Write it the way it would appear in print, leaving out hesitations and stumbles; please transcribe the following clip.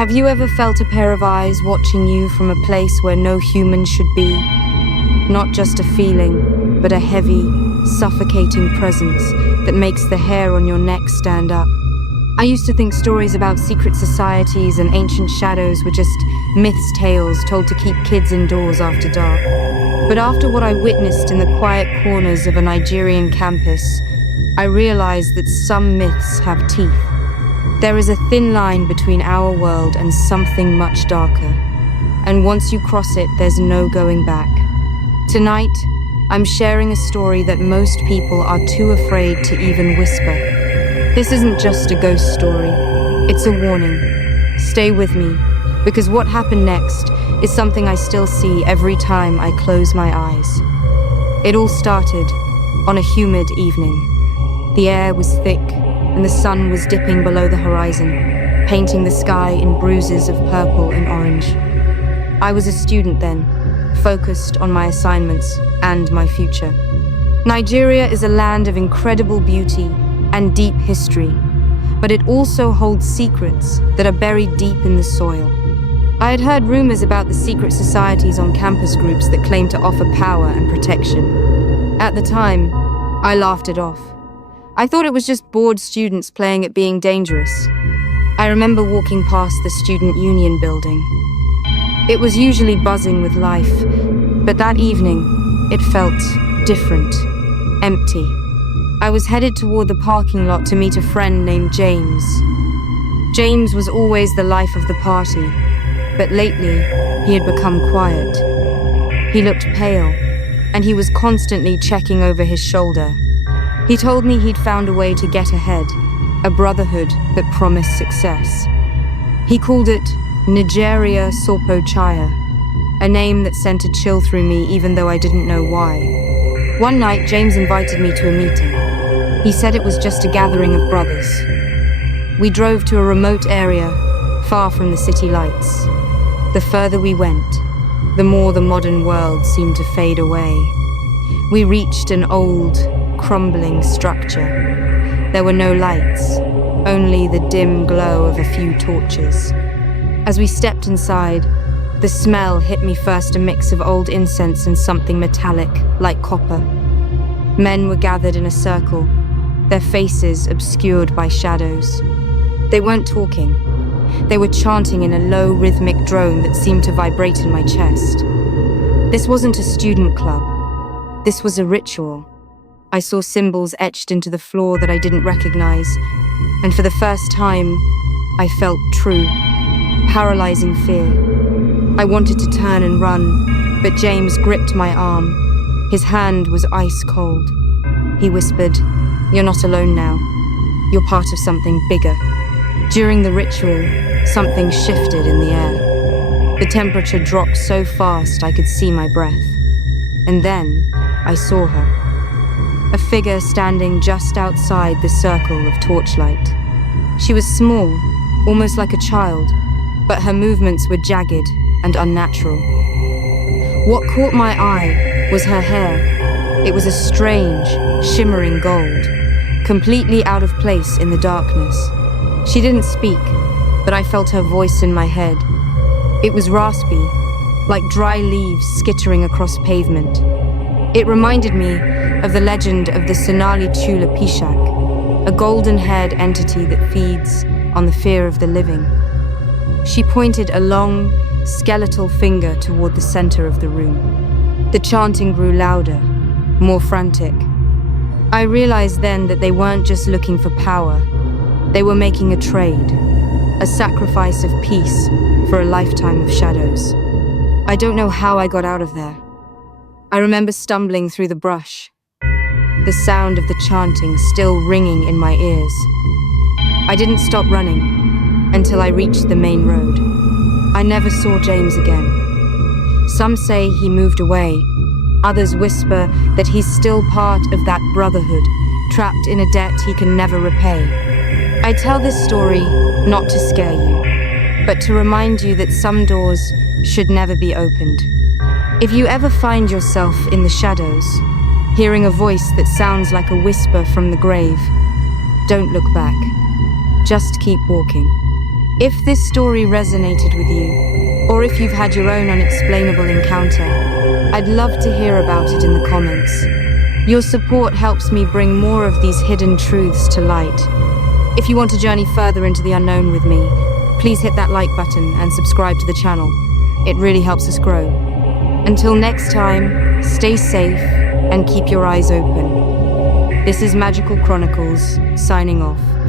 Have you ever felt a pair of eyes watching you from a place where no human should be? Not just a feeling, but a heavy, suffocating presence that makes the hair on your neck stand up. I used to think stories about secret societies and ancient shadows were just myths tales told to keep kids indoors after dark. But after what I witnessed in the quiet corners of a Nigerian campus, I realized that some myths have teeth. There is a thin line between our world and something much darker. And once you cross it, there's no going back. Tonight, I'm sharing a story that most people are too afraid to even whisper. This isn't just a ghost story. It's a warning. Stay with me, because what happened next is something I still see every time I close my eyes. It all started on a humid evening. The air was thick, and the sun was dipping below the horizon, painting the sky in bruises of purple and orange. I was a student then, focused on my assignments and my future. Nigeria is a land of incredible beauty and deep history, but it also holds secrets that are buried deep in the soil. I had heard rumors about the secret societies on campus groups that claim to offer power and protection. At the time, I laughed it off. I thought it was just bored students playing at being dangerous. I remember walking past the student union building. It was usually buzzing with life, but that evening, it felt different, empty. I was headed toward the parking lot to meet a friend named James. James was always the life of the party, but lately, he had become quiet. He looked pale, and he was constantly checking over his shoulder. He told me he'd found a way to get ahead, a brotherhood that promised success. He called it Nigeria Sopo Chaya, a name that sent a chill through me even though I didn't know why. One night, James invited me to a meeting. He said it was just a gathering of brothers. We drove to a remote area, far from the city lights. The further we went, the more the modern world seemed to fade away. We reached an old, crumbling structure. There were no lights, only the dim glow of a few torches. As we stepped inside, the smell hit me first, a mix of old incense and something metallic, like copper. Men were gathered in a circle, their faces obscured by shadows. They weren't talking. They were chanting in a low, rhythmic drone that seemed to vibrate in my chest. This wasn't a student club. This was a ritual. I saw symbols etched into the floor that I didn't recognize, and for the first time, I felt true, paralyzing fear. I wanted to turn and run, but James gripped my arm. His hand was ice cold. He whispered, "You're not alone now. You're part of something bigger." During the ritual, something shifted in the air. The temperature dropped so fast I could see my breath. And then, I saw her. A figure standing just outside the circle of torchlight. She was small, almost like a child, but her movements were jagged and unnatural. What caught my eye was her hair. It was a strange, shimmering gold, completely out of place in the darkness. She didn't speak, but I felt her voice in my head. It was raspy, like dry leaves skittering across pavement. It reminded me of the legend of the Sonali Chuler Pishach, a golden-haired entity that feeds on the fear of the living. She pointed a long, skeletal finger toward the center of the room. The chanting grew louder, more frantic. I realized then that they weren't just looking for power. They were making a trade, a sacrifice of peace for a lifetime of shadows. I don't know how I got out of there. I remember stumbling through the brush, the sound of the chanting still ringing in my ears. I didn't stop running until I reached the main road. I never saw James again. Some say he moved away. Others whisper that he's still part of that brotherhood, trapped in a debt he can never repay. I tell this story not to scare you, but to remind you that some doors should never be opened. If you ever find yourself in the shadows, hearing a voice that sounds like a whisper from the grave, don't look back. Just keep walking. If this story resonated with you, or if you've had your own unexplainable encounter, I'd love to hear about it in the comments. Your support helps me bring more of these hidden truths to light. If you want to journey further into the unknown with me, please hit that like button and subscribe to the channel. It really helps us grow. Until next time, stay safe and keep your eyes open. This is Magical Chronicles, signing off.